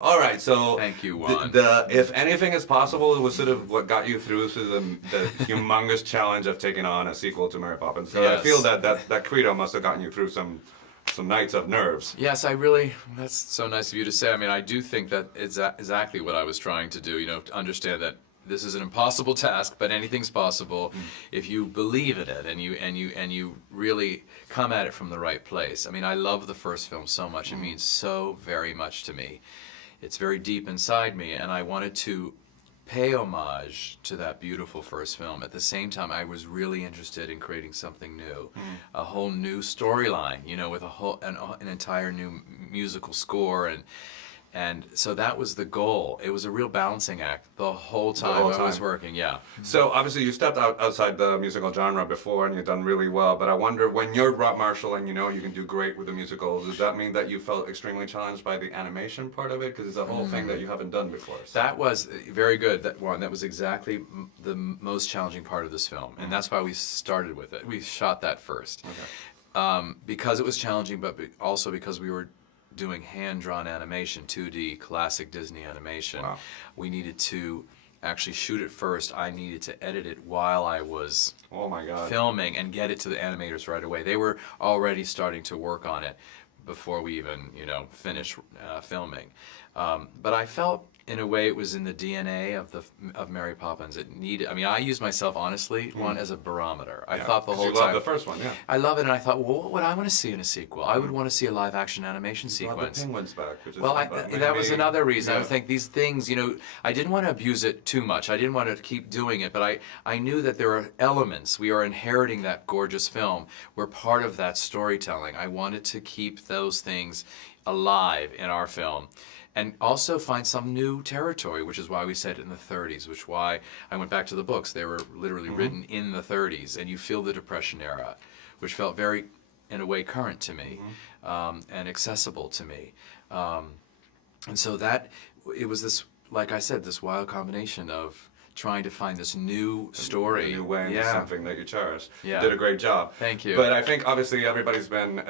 All right, so Thank you, Juan. if anything is possible, it was sort of what got you through to the humongous challenge of taking on a sequel to Mary Poppins. So I Yes. feel that credo must have gotten you through some nights of nerves. Yes, that's so nice of you to say. I mean, I do think that it's exactly what I was trying to do, to understand that this is an impossible task, but anything's possible if you believe in it and you really come at it from the right place. I mean, I love the first film so much. It means so very much to me. It's very deep inside me, and I wanted to pay homage to that beautiful first film. At the same time, I was really interested in creating something new, a whole new storyline, with an entire new musical score, and so that was the goal. It was a real balancing act the whole time I was working. Yeah. So obviously you stepped outside the musical genre before, and you've done really well. But I wonder, when you're Rob Marshall and you can do great with the musicals, does that mean that you felt extremely challenged by the animation part of it? Because it's a whole thing that you haven't done before. So. That was very good. That was exactly the most challenging part of this film, and that's why we started with it. We shot that first, because it was challenging, but also because we were doing hand-drawn animation, 2D, classic Disney animation. Wow. We needed to actually shoot it first. I needed to edit it while I was filming and get it to the animators right away. They were already starting to work on it before we even, finished filming. But I felt, in a way, it was in the DNA of Mary Poppins. It needed. I mean, I use myself honestly, one as a barometer. I thought the whole time. You loved the first one, yeah. I love it, and I thought, well, what would I want to see in a sequel? I would want to see a live-action animation sequence. The penguins back. Which is that was another reason. I would think these things, I didn't want to abuse it too much. I didn't want to keep doing it, but I knew that there are elements. We are inheriting that gorgeous film. We're part of that storytelling. I wanted to keep those things alive in our film. And also find some new territory, which is why we set it in the 30s, which is why I went back to the books. They were literally written in the 30s, and you feel the Depression era, which felt very, in a way, current to me, and accessible to me. And so it was this, like I said, this wild combination of trying to find this new story. A new way into something that you cherish. Yeah. You did a great job. Thank you. But I think obviously everybody's been,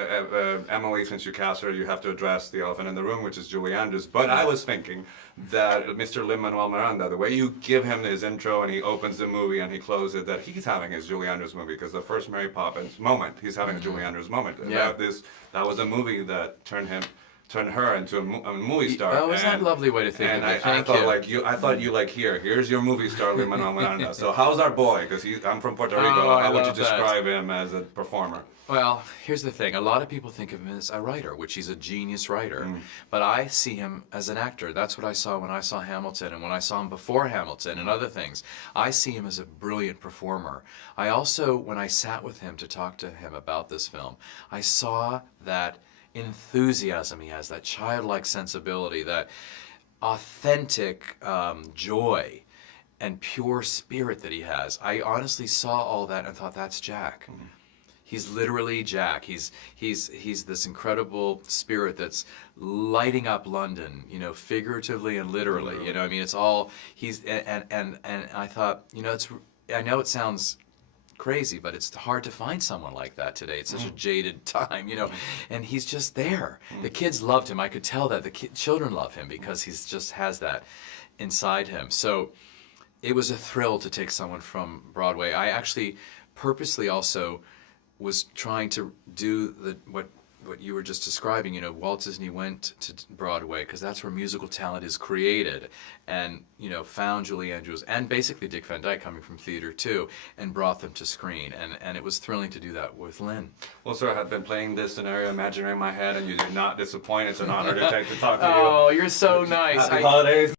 Emily, since you cast her, you have to address the elephant in the room, which is Julie Andrews. But I was thinking that Mr. Lin-Manuel Miranda, the way you give him his intro and he opens the movie and he closes it, that he's having his Julie Andrews movie, because the first Mary Poppins moment, he's having a Julie Andrews moment. Yeah. That was a movie that turned her into a movie star. Oh, isn't that a lovely way to think of it? I thought here's your movie star, Lin-Manuel Miranda. So how's our boy? Because I'm from Puerto Rico. How would you describe him as a performer? Well, here's the thing. A lot of people think of him as a writer, which he's a genius writer. But I see him as an actor. That's what I saw when I saw Hamilton, and when I saw him before Hamilton and other things. I see him as a brilliant performer. I also, when I sat with him to talk to him about this film, I saw that enthusiasm he has, that childlike sensibility, that authentic joy and pure spirit that he has. I honestly saw all that and thought, that's Jack. He's literally Jack. He's this incredible spirit that's lighting up London, figuratively and literally. I mean, it's all and I thought, I know it sounds crazy, but it's hard to find someone like that today. It's such a jaded time, and he's just there. The kids loved him. I could tell that the children love him because he's just has that inside him. So it was a thrill to take someone from Broadway. I actually purposely also was trying to do what you were just describing. Walt Disney went to Broadway because that's where musical talent is created, and found Julie Andrews and basically Dick Van Dyke, coming from theater too, and brought them to screen, and it was thrilling to do that with Lynn. Well, sir, I've been playing this scenario imaginary in my head, and you did not disappoint. It's an honor to talk to you. Oh, you're so nice. Happy holidays.